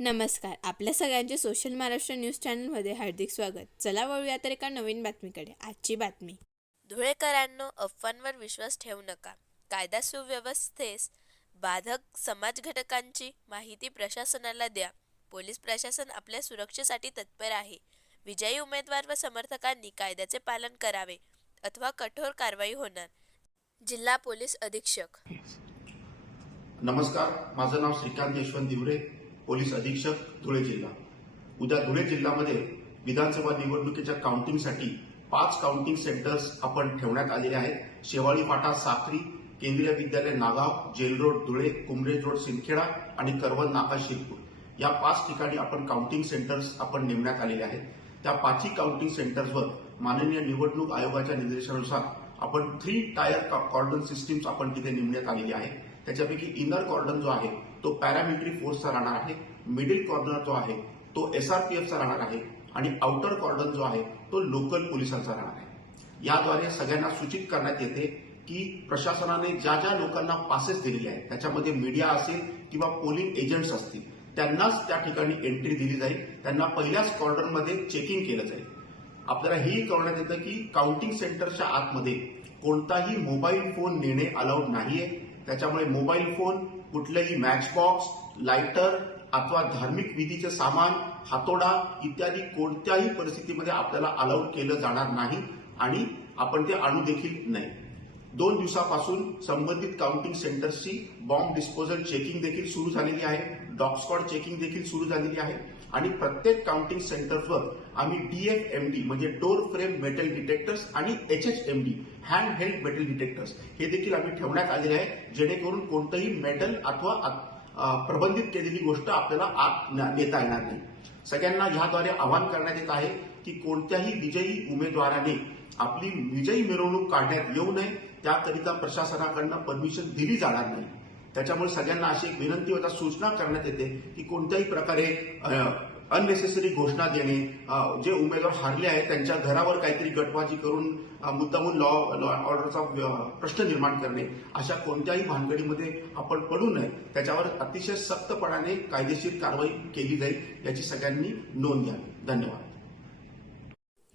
नमस्कार. आपल्या सगळ्यांचे सोशल महाराष्ट्र न्यूज चॅनलमध्ये हार्दिक स्वागत. चला वळूया तर एका नवीन बातमीकडे. आजची बातमी. धुळेकरांनो अफवांवर विश्वास ठेवू नका. कायदा सुव्यवस्थेस बाधक समाज घटकांची माहिती प्रशासनाला द्या. पोलीस प्रशासन आपल्या सुरक्षेसाठी तत्पर आहे. विजयी उमेदवार व समर्थकांनी कायद्याचे पालन करावे अथवा कठोर कारवाई होणार. जिल्हा पोलीस अधीक्षक. नमस्कार. माझं नाव श्रीकांत यशवंत दिवरे. पोलीस अधीक्षक धुळे जिल्हा. उद्या धुळे जिल्ह्यामध्ये विधानसभा निवडणुकीच्या काउंटिंगसाठी पाच काउंटिंग सेंटर्स आपण ठेवण्यात आलेले आहेत. शेवाळी फाटा साखरी केंद्रीय विद्यालय नागाव जेल रोड धुळे कुमरेज रोड सिंदखेडा आणि करवल नाका शिरपूर. या पाच ठिकाणी आपण काउंटिंग सेंटर्स आपण नेमण्यात आलेले आहेत. त्या पाचही काउंटिंग सेंटर्सवर माननीय निवडणूक आयोगाच्या निर्देशानुसार आपण थ्री टायर कॉर्डन सिस्टीम्स आपण तिथे नेमण्यात आलेली आहे त्याच्यापैकी इनर कॉर्डन जो आहे तो पॅरामिलिटरी फोर्सचा राहणार आहे. मिडिल कॉर्नर जो आहे तो एसआरपीएफचा राहणार आहे. आणि आउटर कॉर्डन जो आहे तो लोकल पोलिसांचा राहणार आहे. याद्वारे सगळ्यांना सूचित करण्यात येते की प्रशासनाने ज्या ज्या लोकांना पासेस दिलेले आहेत त्याच्यामध्ये मीडिया असेल किंवा पोलिंग एजंट्स असतील त्यांनाच त्या ठिकाणी एंट्री दिली जाईल. त्यांना पहिल्याच कॉर्डरमध्ये चेकिंग केलं जाईल. आपल्याला हेही कळवण्यात येतं की काउंटिंग सेंटरच्या आतमध्ये कोणताही मोबाईल फोन नेणे अलाउड नाहीये. त्याच्यामुळे मोबाईल फोन कुठलेही मॅच बॉक्स लायटर अथवा धार्मिक विधीचे सामान हातोडा इत्यादी कोणत्याही परिस्थितीमध्ये आपल्याला अलाउड केलं जाणार नाही आणि आपण ते आणू देखील नाही. दोन दिवसापासून संबंधित काउंटिंग सेंटर्सची बॉम्ब डिस्पोजल चेकिंग देखील सुरू झालेली आहे. डॉग चेकिंग देखील सुरू झालेली आहे. आणि प्रत्येक काउंटिंग सेंटर्सवर आम्ही डीएफएमडी म्हणजे डोर फ्रेम मेटल डिटेक्टर्स आणि H H M D hand held metal detectors हे देखील आम्ही ठेवण्यात आलेले आहे. जेणेकरून कोणतंही मेटल अथवा प्रबंधित केलेली गोष्ट आपल्याला आत न- नेता येणार नाही. सगळ्यांना ह्याद्वारे आवाहन करण्यात येत आहे की कोणत्याही विजयी उमेदवाराने आपली विजयी मिरवणूक काढण्यात येऊ नये. त्याकरिता प्रशासनाकडनं परमिशन दिली जाणार नाही. त्याच्यामुळे सगळ्यांना अशी एक विनंती होता सूचना करण्यात येते की कोणत्याही प्रकारे अननेसेसरी घोषणा देणे जे उमेदवार हारले आहेत त्यांच्या घरावर काहीतरी गटबाजी करून मुद्दामून लॉ लॉ ऑर्डरचा प्रश्न निर्माण करणे अशा कोणत्याही भानगडीमध्ये आपण पडू नये. त्याच्यावर अतिशय सक्तपणाने कायदेशीर कारवाई केली जाईल याची सगळ्यांनी नोंद घ्यावी. धन्यवाद.